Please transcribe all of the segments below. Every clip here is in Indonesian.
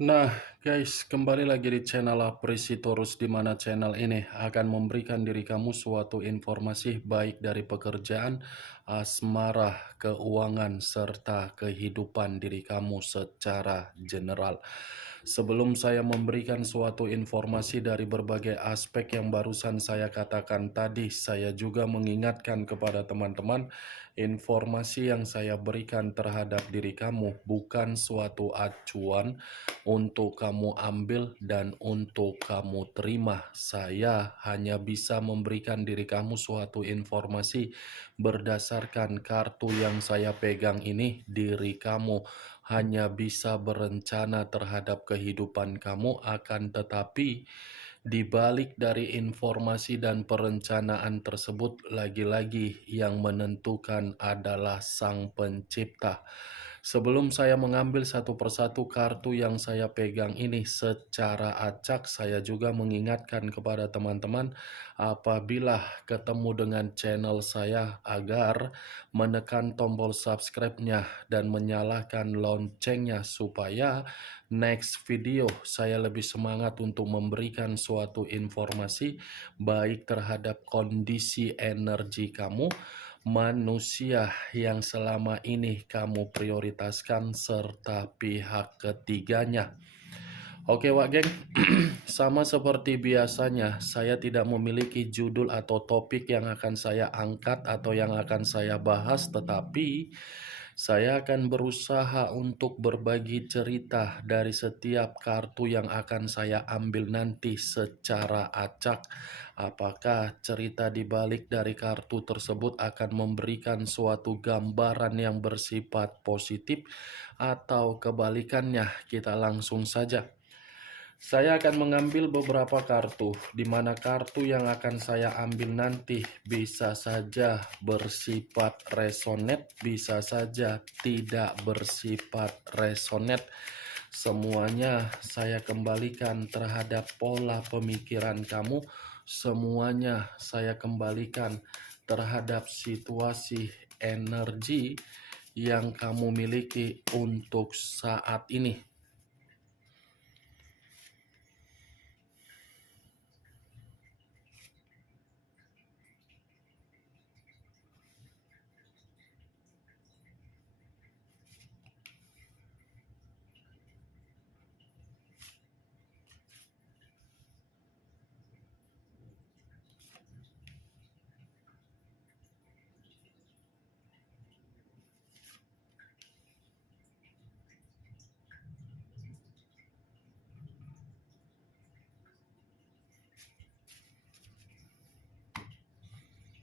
Nah, guys, kembali lagi di channel Apresitorus, di mana channel ini akan memberikan diri kamu suatu informasi baik dari pekerjaan, asmara, keuangan, serta kehidupan diri kamu secara general. Sebelum saya memberikan suatu informasi dari berbagai aspek yang barusan saya katakan tadi, saya juga mengingatkan kepada teman-teman, informasi yang saya berikan terhadap diri kamu bukan suatu acuan untuk kamu ambil dan untuk kamu terima. Saya hanya bisa memberikan diri kamu suatu informasi berdasarkan kartu yang saya pegang ini. Diri kamu hanya bisa berencana terhadap kehidupan kamu, akan tetapi di balik dari informasi dan perencanaan tersebut, lagi-lagi yang menentukan adalah Sang Pencipta. Sebelum saya mengambil satu persatu kartu yang saya pegang ini secara acak, saya juga mengingatkan kepada teman-teman apabila ketemu dengan channel saya agar menekan tombol subscribe-nya dan menyalakan loncengnya supaya next video saya lebih semangat untuk memberikan suatu informasi baik terhadap kondisi energi kamu, manusia yang selama ini kamu prioritaskan, serta pihak ketiganya. Oke Wak Geng, sama seperti biasanya, saya tidak memiliki judul atau topik yang akan saya angkat atau yang akan saya bahas, tetapi saya akan berusaha untuk berbagi cerita dari setiap kartu yang akan saya ambil nanti secara acak. Apakah cerita di balik dari kartu tersebut akan memberikan suatu gambaran yang bersifat positif atau kebalikannya? Kita langsung saja. Saya akan mengambil beberapa kartu, di mana kartu yang akan saya ambil nanti bisa saja bersifat resonate, bisa saja tidak bersifat resonate. Semuanya saya kembalikan terhadap pola pemikiran kamu, semuanya saya kembalikan terhadap situasi energi yang kamu miliki untuk saat ini.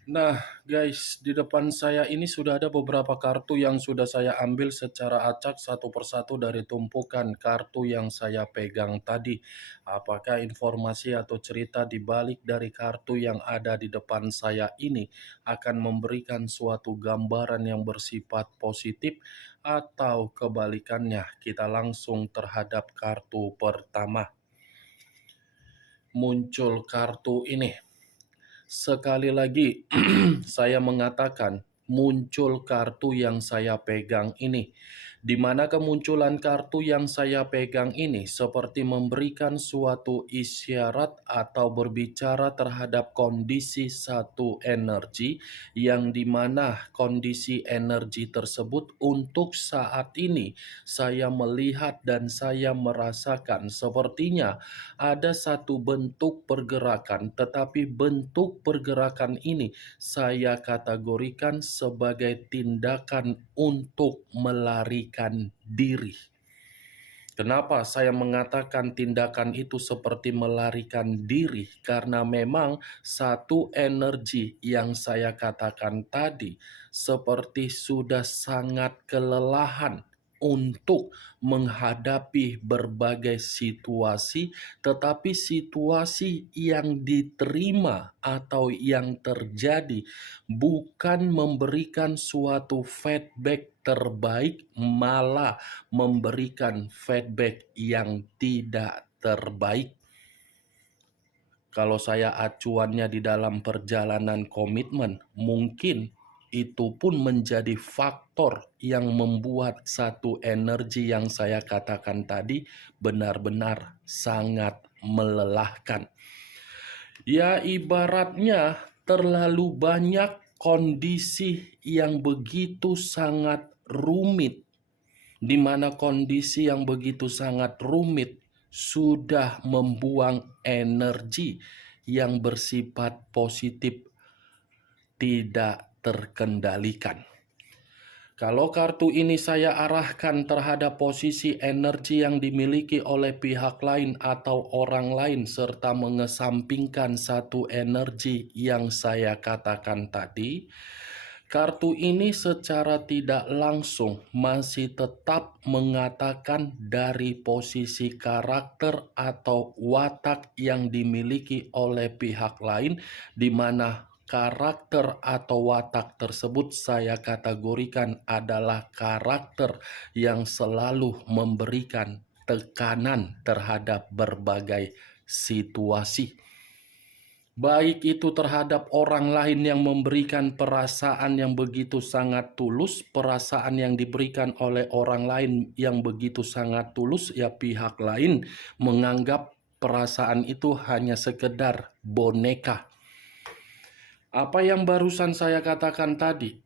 Nah, guys, di depan saya ini sudah ada beberapa kartu yang sudah saya ambil secara acak satu persatu dari tumpukan kartu yang saya pegang tadi. Apakah informasi atau cerita di balik dari kartu yang ada di depan saya ini akan memberikan suatu gambaran yang bersifat positif atau kebalikannya? Kita langsung terhadap kartu pertama. Muncul kartu ini. Sekali lagi, saya mengatakan muncul kartu yang saya pegang ini. Di mana kemunculan kartu yang saya pegang ini seperti memberikan suatu isyarat atau berbicara terhadap kondisi satu energi, yang dimana kondisi energi tersebut untuk saat ini saya melihat dan saya merasakan sepertinya ada satu bentuk pergerakan, tetapi bentuk pergerakan ini saya kategorikan sebagai tindakan untuk melarikan diri. Kenapa saya mengatakan tindakan itu seperti melarikan diri? Karena memang satu energi yang saya katakan tadi seperti sudah sangat kelelahan untuk menghadapi berbagai situasi, tetapi situasi yang diterima atau yang terjadi bukan memberikan suatu feedback terbaik, malah memberikan feedback yang tidak terbaik. Kalau saya acuannya di dalam perjalanan komitmen, mungkin itu pun menjadi faktor yang membuat satu energi yang saya katakan tadi benar-benar sangat melelahkan. Ya, ibaratnya terlalu banyak kondisi yang begitu sangat rumit, di mana kondisi yang begitu sangat rumit sudah membuang energi yang bersifat positif tidak terkendalikan. Kalau kartu ini saya arahkan terhadap posisi energi yang dimiliki oleh pihak lain atau orang lain serta mengesampingkan satu energi yang saya katakan tadi, kartu ini secara tidak langsung masih tetap mengatakan dari posisi karakter atau watak yang dimiliki oleh pihak lain, di mana karakter atau watak tersebut saya kategorikan adalah karakter yang selalu memberikan tekanan terhadap berbagai situasi. Baik itu terhadap orang lain yang memberikan perasaan yang begitu sangat tulus, perasaan yang diberikan oleh orang lain yang begitu sangat tulus, ya pihak lain menganggap perasaan itu hanya sekedar boneka. Apa yang barusan saya katakan tadi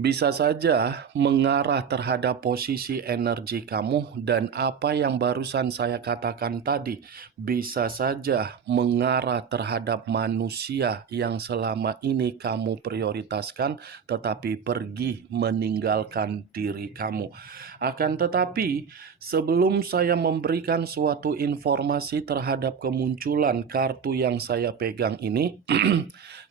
bisa saja mengarah terhadap posisi energi kamu, dan apa yang barusan saya katakan tadi bisa saja mengarah terhadap manusia yang selama ini kamu prioritaskan tetapi pergi meninggalkan diri kamu. Akan tetapi, sebelum saya memberikan suatu informasi terhadap kemunculan kartu yang saya pegang ini,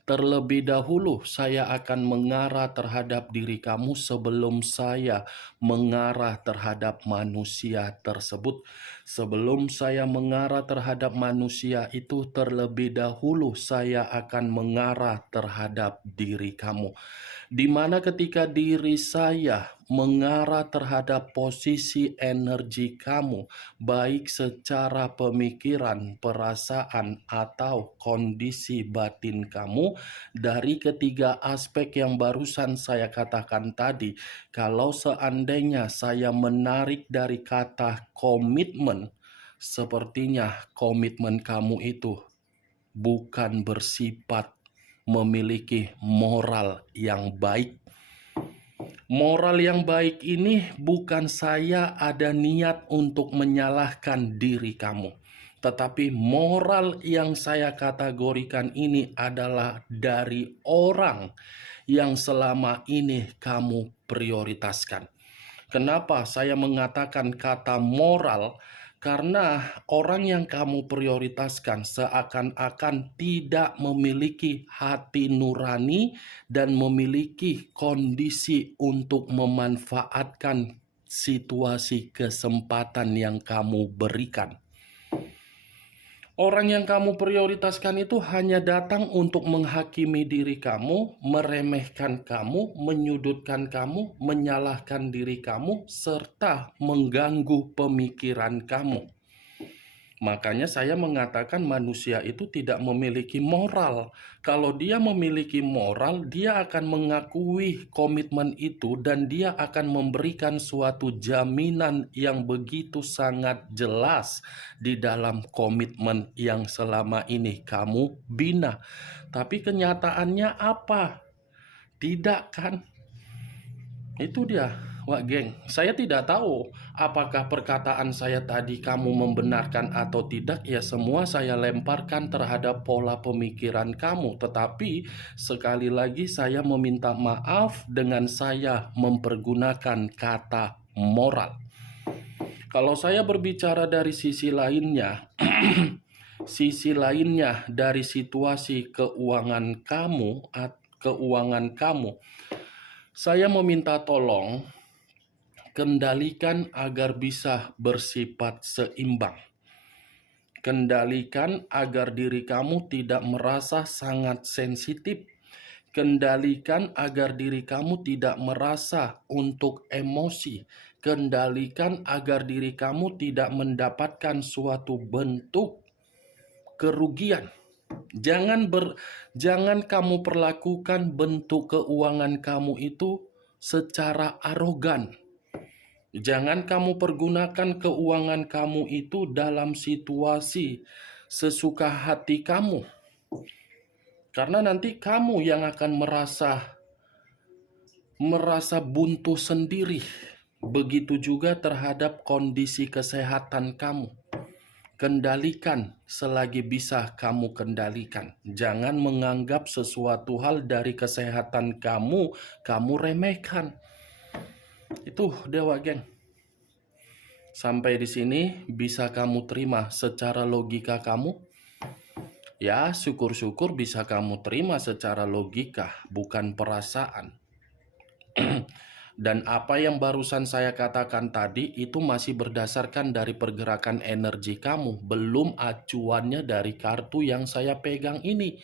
terlebih dahulu saya akan mengarah terhadap diri kamu sebelum saya mengarah terhadap manusia tersebut. Sebelum saya mengarah terhadap manusia itu, terlebih dahulu saya akan mengarah terhadap diri kamu. Di mana ketika diri saya mengarah terhadap posisi energi kamu, baik secara pemikiran, perasaan, atau kondisi batin kamu, dari ketiga aspek yang barusan saya katakan tadi, kalau seandainya saya menarik dari kata komitmen, sepertinya komitmen kamu itu bukan bersifat memiliki moral yang baik. Moral yang baik ini bukan saya ada niat untuk menyalahkan diri kamu, tetapi moral yang saya kategorikan ini adalah dari orang yang selama ini kamu prioritaskan. Kenapa saya mengatakan kata moral? Karena orang yang kamu prioritaskan seakan-akan tidak memiliki hati nurani dan memiliki kondisi untuk memanfaatkan situasi kesempatan yang kamu berikan. Orang yang kamu prioritaskan itu hanya datang untuk menghakimi diri kamu, meremehkan kamu, menyudutkan kamu, menyalahkan diri kamu, serta mengganggu pemikiran kamu. Makanya saya mengatakan manusia itu tidak memiliki moral. Kalau dia memiliki moral, dia akan mengakui komitmen itu dan dia akan memberikan suatu jaminan yang begitu sangat jelas di dalam komitmen yang selama ini kamu bina. Tapi kenyataannya apa? Tidak kan? Itu dia, Wak geng. Saya tidak tahu apakah perkataan saya tadi kamu membenarkan atau tidak. Ya, semua saya lemparkan terhadap pola pemikiran kamu. Tetapi sekali lagi saya meminta maaf dengan saya mempergunakan kata moral. Kalau saya berbicara dari sisi lainnya, sisi lainnya dari situasi keuangan kamu, saya meminta tolong kendalikan agar bisa bersifat seimbang. Kendalikan agar diri kamu tidak merasa sangat sensitif. Kendalikan agar diri kamu tidak merasa untuk emosi. Kendalikan agar diri kamu tidak mendapatkan suatu bentuk kerugian. Jangan kamu perlakukan bentuk keuangan kamu itu secara arogan. Jangan kamu pergunakan keuangan kamu itu dalam situasi sesuka hati kamu. Karena nanti kamu yang akan merasa buntu sendiri. Begitu juga terhadap kondisi kesehatan kamu. Kendalikan selagi bisa kamu kendalikan. Jangan menganggap sesuatu hal dari kesehatan kamu remehkan. Itu Dewa Geng. Sampai di sini bisa kamu terima secara logika kamu? Ya, syukur-syukur bisa kamu terima secara logika, bukan perasaan. Dan apa yang barusan saya katakan tadi itu masih berdasarkan dari pergerakan energi kamu, belum acuannya dari kartu yang saya pegang ini.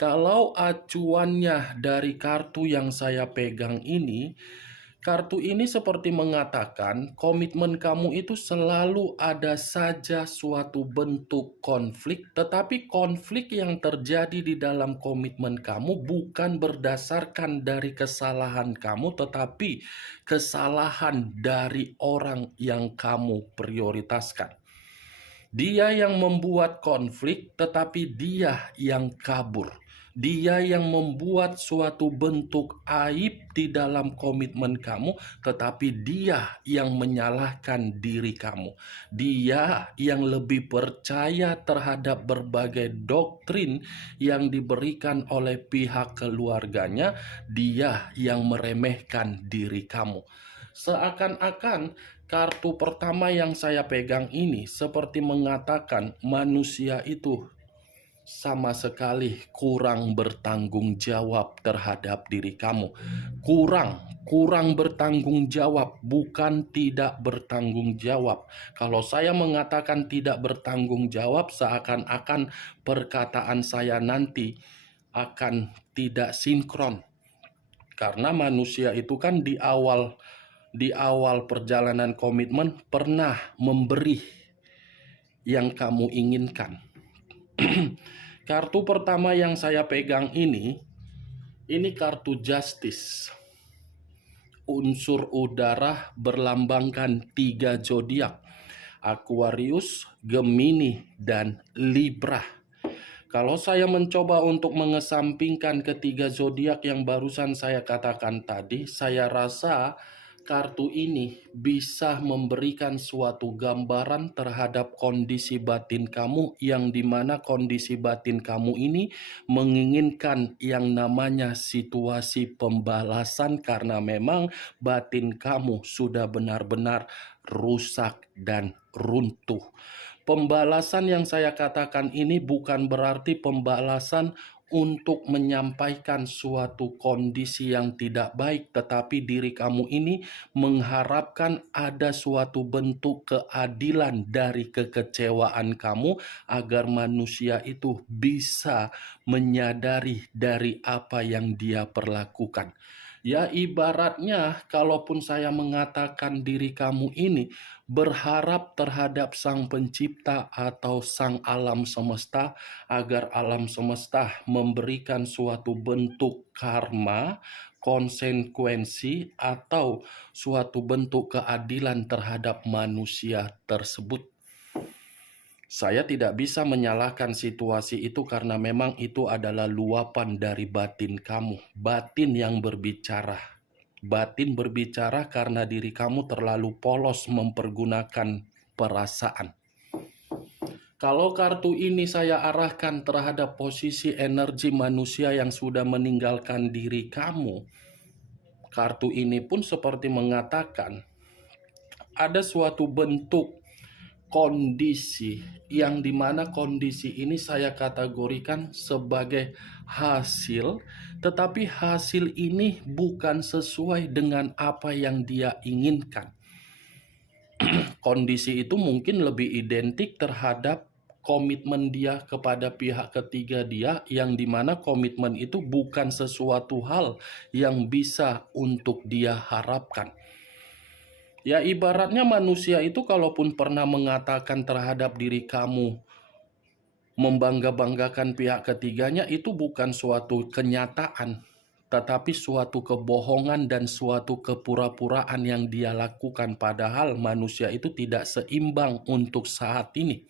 Kalau acuannya dari kartu yang saya pegang ini, kartu ini seperti mengatakan komitmen kamu itu selalu ada saja suatu bentuk konflik, tetapi konflik yang terjadi di dalam komitmen kamu bukan berdasarkan dari kesalahan kamu, tetapi kesalahan dari orang yang kamu prioritaskan. Dia yang membuat konflik, tetapi dia yang kabur. Dia yang membuat suatu bentuk aib di dalam komitmen kamu, tetapi dia yang menyalahkan diri kamu. Dia yang lebih percaya terhadap berbagai doktrin yang diberikan oleh pihak keluarganya. Dia yang meremehkan diri kamu. Seakan-akan kartu pertama yang saya pegang ini seperti mengatakan manusia itu sama sekali kurang bertanggung jawab terhadap diri kamu. Kurang bertanggung jawab, bukan tidak bertanggung jawab. Kalau saya mengatakan tidak bertanggung jawab, seakan-akan perkataan saya nanti akan tidak sinkron. Karena manusia itu kan di awal perjalanan komitmen pernah memberi yang kamu inginkan. Kartu pertama yang saya pegang ini kartu justice. Unsur udara berlambangkan 3 zodiak: Aquarius, Gemini, dan Libra. Kalau saya mencoba untuk mengesampingkan ketiga zodiak yang barusan saya katakan tadi, saya rasa kartu ini bisa memberikan suatu gambaran terhadap kondisi batin kamu, yang dimana kondisi batin kamu ini menginginkan yang namanya situasi pembalasan, karena memang batin kamu sudah benar-benar rusak dan runtuh. Pembalasan yang saya katakan ini bukan berarti pembalasan untuk menyampaikan suatu kondisi yang tidak baik, tetapi diri kamu ini mengharapkan ada suatu bentuk keadilan dari kekecewaan kamu, agar manusia itu bisa menyadari dari apa yang dia perlakukan. Ya, ibaratnya kalaupun saya mengatakan diri kamu ini berharap terhadap Sang Pencipta atau Sang Alam Semesta, agar alam semesta memberikan suatu bentuk karma, konsekuensi, atau suatu bentuk keadilan terhadap manusia tersebut. Saya tidak bisa menyalahkan situasi itu karena memang itu adalah luapan dari batin kamu. Batin yang berbicara. Batin berbicara karena diri kamu terlalu polos mempergunakan perasaan. Kalau kartu ini saya arahkan terhadap posisi energi manusia yang sudah meninggalkan diri kamu, kartu ini pun seperti mengatakan ada suatu bentuk kondisi yang dimana kondisi ini saya kategorikan sebagai hasil, tetapi hasil ini bukan sesuai dengan apa yang dia inginkan. Kondisi itu mungkin lebih identik terhadap komitmen dia kepada pihak ketiga dia, yang dimana komitmen itu bukan sesuatu hal yang bisa untuk dia harapkan. Ya, ibaratnya manusia itu kalaupun pernah mengatakan terhadap diri kamu membangga-banggakan pihak ketiganya itu bukan suatu kenyataan, tetapi suatu kebohongan dan suatu kepura-puraan yang dia lakukan, padahal manusia itu tidak seimbang untuk saat ini.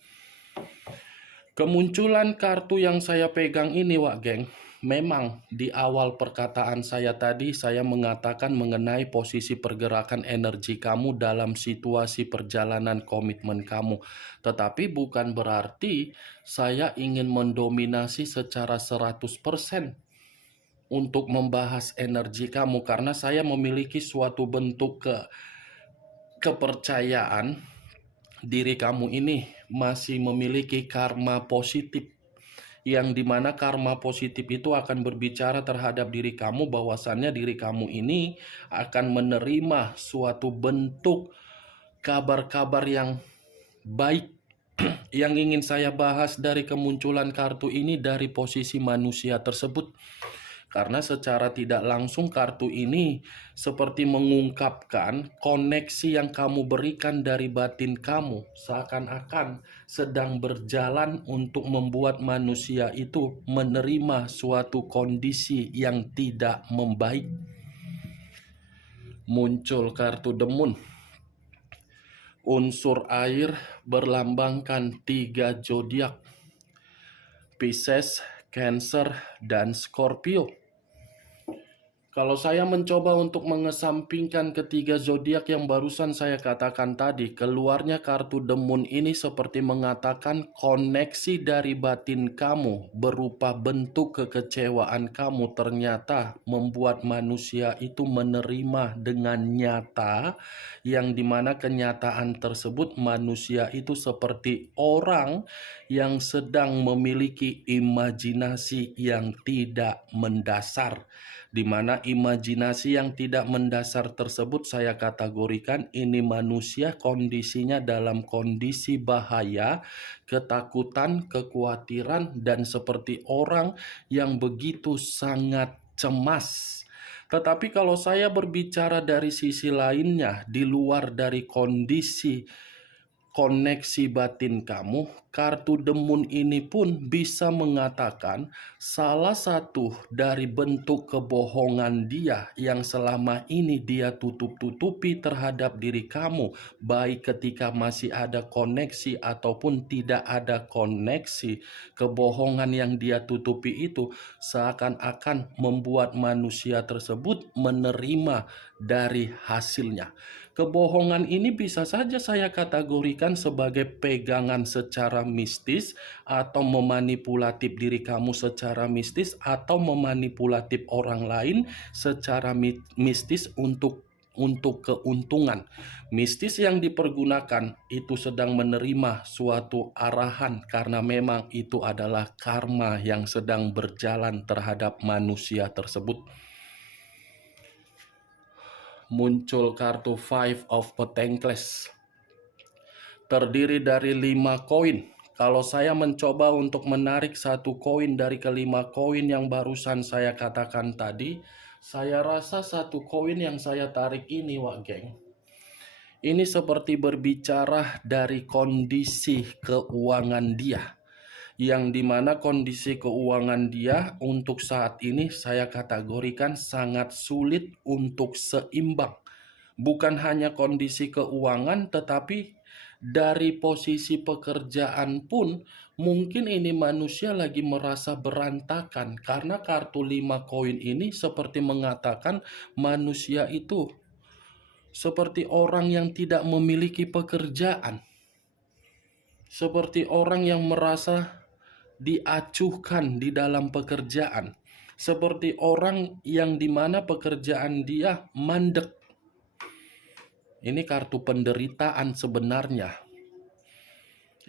Kemunculan kartu yang saya pegang ini, Wak Geng, memang di awal perkataan saya tadi saya mengatakan mengenai posisi pergerakan energi kamu dalam situasi perjalanan komitmen kamu. Tetapi bukan berarti saya ingin mendominasi secara 100% untuk membahas energi kamu, karena saya memiliki suatu bentuk kepercayaan diri kamu ini masih memiliki karma positif, yang dimana karma positif itu akan berbicara terhadap diri kamu bahwasannya diri kamu ini akan menerima suatu bentuk kabar-kabar yang baik. Yang ingin saya bahas dari kemunculan kartu ini dari posisi manusia tersebut, karena secara tidak langsung kartu ini seperti mengungkapkan koneksi yang kamu berikan dari batin kamu seakan-akan sedang berjalan untuk membuat manusia itu menerima suatu kondisi yang tidak membaik. Muncul kartu The Moon. Unsur air berlambangkan 3 zodiak: Pisces, Cancer, dan Scorpio. Kalau saya mencoba untuk mengesampingkan ketiga zodiak yang barusan saya katakan tadi, keluarnya kartu The Moon ini seperti mengatakan koneksi dari batin kamu berupa bentuk kekecewaan kamu ternyata membuat manusia itu menerima dengan nyata, yang dimana kenyataan tersebut manusia itu seperti orang yang sedang memiliki imajinasi yang tidak mendasar, di mana imajinasi yang tidak mendasar tersebut saya kategorikan ini manusia kondisinya dalam kondisi bahaya, ketakutan, kekhawatiran, dan seperti orang yang begitu sangat cemas. Tetapi kalau saya berbicara dari sisi lainnya, di luar dari kondisi koneksi batin kamu, kartu The Moon ini pun bisa mengatakan salah satu dari bentuk kebohongan dia yang selama ini dia tutup-tutupi terhadap diri kamu, baik ketika masih ada koneksi ataupun tidak ada koneksi. Kebohongan yang dia tutupi itu seakan-akan membuat manusia tersebut menerima dari hasilnya. Kebohongan ini bisa saja saya kategorikan sebagai pegangan secara mistis, atau memanipulatif diri kamu secara mistis, atau memanipulatif orang lain secara mistis untuk keuntungan. Mistis yang dipergunakan itu sedang menerima suatu arahan karena memang itu adalah karma yang sedang berjalan terhadap manusia tersebut. Muncul kartu Five of Pentacles, terdiri dari 5 koin. Kalau saya mencoba untuk menarik satu koin dari kelima koin yang barusan saya katakan tadi, saya rasa satu koin yang saya tarik ini, Wak Geng, ini seperti berbicara dari kondisi keuangan dia, yang dimana kondisi keuangan dia untuk saat ini saya kategorikan sangat sulit untuk seimbang. Bukan hanya kondisi keuangan, tetapi dari posisi pekerjaan pun mungkin ini manusia lagi merasa berantakan, karena kartu 5 koin ini seperti mengatakan manusia itu seperti orang yang tidak memiliki pekerjaan, seperti orang yang merasa diacuhkan di dalam pekerjaan, seperti orang yang dimana pekerjaan dia mandek. Ini kartu penderitaan sebenarnya.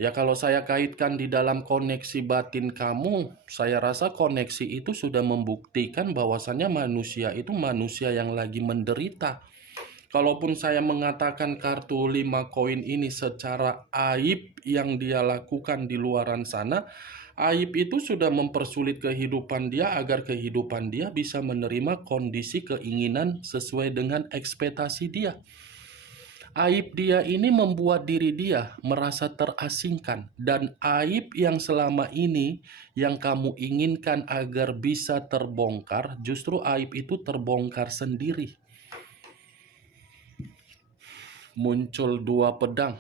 Ya, kalau saya kaitkan di dalam koneksi batin kamu, saya rasa koneksi itu sudah membuktikan bahwasannya manusia itu manusia yang lagi menderita. Kalaupun saya mengatakan kartu 5 koin ini secara aib yang dia lakukan di luaran sana, aib itu sudah mempersulit kehidupan dia agar kehidupan dia bisa menerima kondisi keinginan sesuai dengan ekspektasi dia. Aib dia ini membuat diri dia merasa terasingkan, dan aib yang selama ini yang kamu inginkan agar bisa terbongkar, justru aib itu terbongkar sendiri. Muncul dua pedang.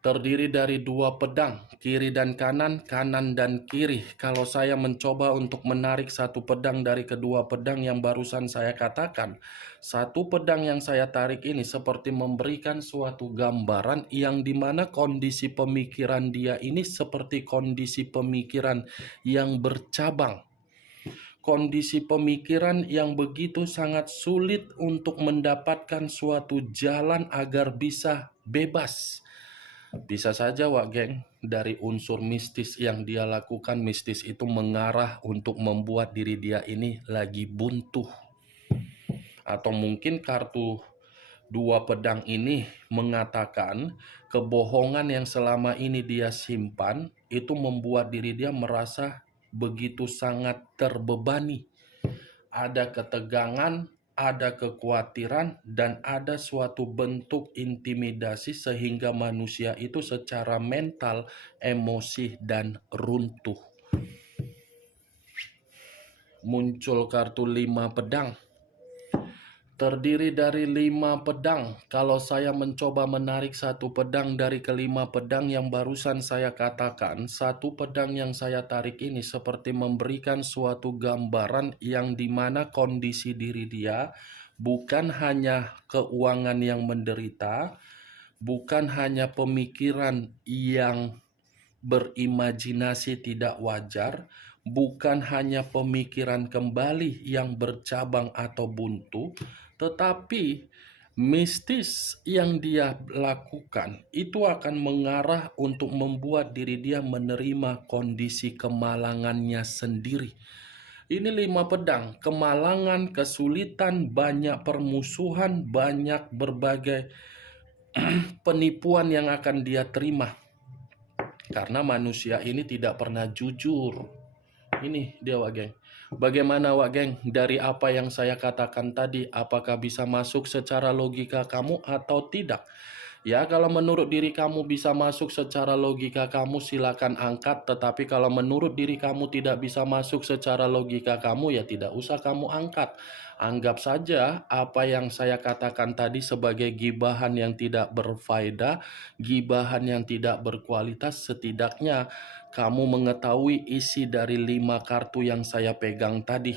Terdiri dari dua pedang, kiri dan kanan, kanan dan kiri. Kalau saya mencoba untuk menarik satu pedang dari kedua pedang yang barusan saya katakan, satu pedang yang saya tarik ini seperti memberikan suatu gambaran yang dimana kondisi pemikiran dia ini seperti kondisi pemikiran yang bercabang. Kondisi pemikiran yang begitu sangat sulit untuk mendapatkan suatu jalan agar bisa bebas. Bisa saja Wak Geng, dari unsur mistis yang dia lakukan, mistis itu mengarah untuk membuat diri dia ini lagi buntu. Atau mungkin kartu dua pedang ini mengatakan kebohongan yang selama ini dia simpan itu membuat diri dia merasa begitu sangat terbebani. Ada ketegangan, ada kekhawatiran, dan ada suatu bentuk intimidasi sehingga manusia itu secara mental, emosi, dan runtuh. Muncul kartu 5 pedang. Terdiri dari 5 pedang. Kalau saya mencoba menarik satu pedang dari kelima pedang yang barusan saya katakan, satu pedang yang saya tarik ini seperti memberikan suatu gambaran yang dimana kondisi diri dia bukan hanya keuangan yang menderita, bukan hanya pemikiran yang berimajinasi tidak wajar, bukan hanya pemikiran kembali yang bercabang atau buntu, tetapi mistis yang dia lakukan itu akan mengarah untuk membuat diri dia menerima kondisi kemalangannya sendiri. Ini 5 pedang, kemalangan, kesulitan, banyak permusuhan, banyak berbagai penipuan yang akan dia terima. Karena manusia ini tidak pernah jujur. Ini dia Wak Geng. Bagaimana Wak Geng, dari apa yang saya katakan tadi, apakah bisa masuk secara logika kamu atau tidak? Ya, kalau menurut diri kamu bisa masuk secara logika kamu, silakan angkat. Tetapi kalau menurut diri kamu tidak bisa masuk secara logika kamu, ya tidak usah kamu angkat. Anggap saja apa yang saya katakan tadi sebagai gibahan yang tidak berfaedah, gibahan yang tidak berkualitas. Setidaknya kamu mengetahui isi dari 5 kartu yang saya pegang tadi.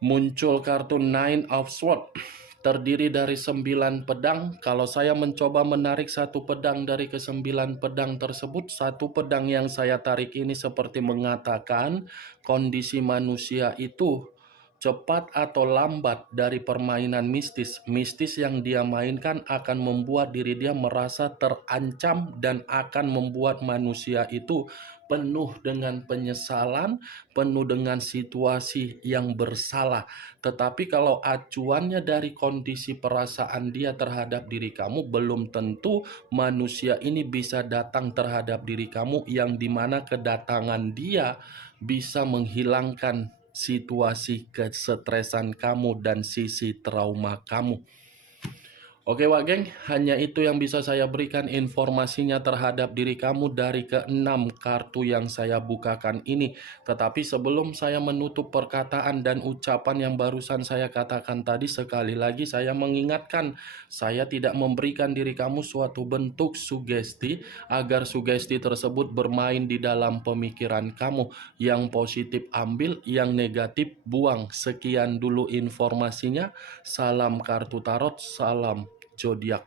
Muncul kartu Nine of Swords. Terdiri dari 9 pedang. Kalau saya mencoba menarik satu pedang dari ke-9 pedang tersebut, satu pedang yang saya tarik ini seperti mengatakan kondisi manusia itu cepat atau lambat dari permainan mistis. Mistis yang dia mainkan akan membuat diri dia merasa terancam dan akan membuat manusia itu penuh dengan penyesalan, penuh dengan situasi yang bersalah. Tetapi kalau acuannya dari kondisi perasaan dia terhadap diri kamu, belum tentu manusia ini bisa datang terhadap diri kamu, yang dimana kedatangan dia bisa menghilangkan situasi kesetresan kamu dan sisi trauma kamu. Oke Wak Geng, hanya itu yang bisa saya berikan informasinya terhadap diri kamu dari ke-6 kartu yang saya bukakan ini. Tetapi sebelum saya menutup perkataan dan ucapan yang barusan saya katakan tadi, sekali lagi saya mengingatkan, saya tidak memberikan diri kamu suatu bentuk sugesti agar sugesti tersebut bermain di dalam pemikiran kamu. Yang positif ambil, yang negatif buang. Sekian dulu informasinya. Salam kartu tarot, salam zodiak.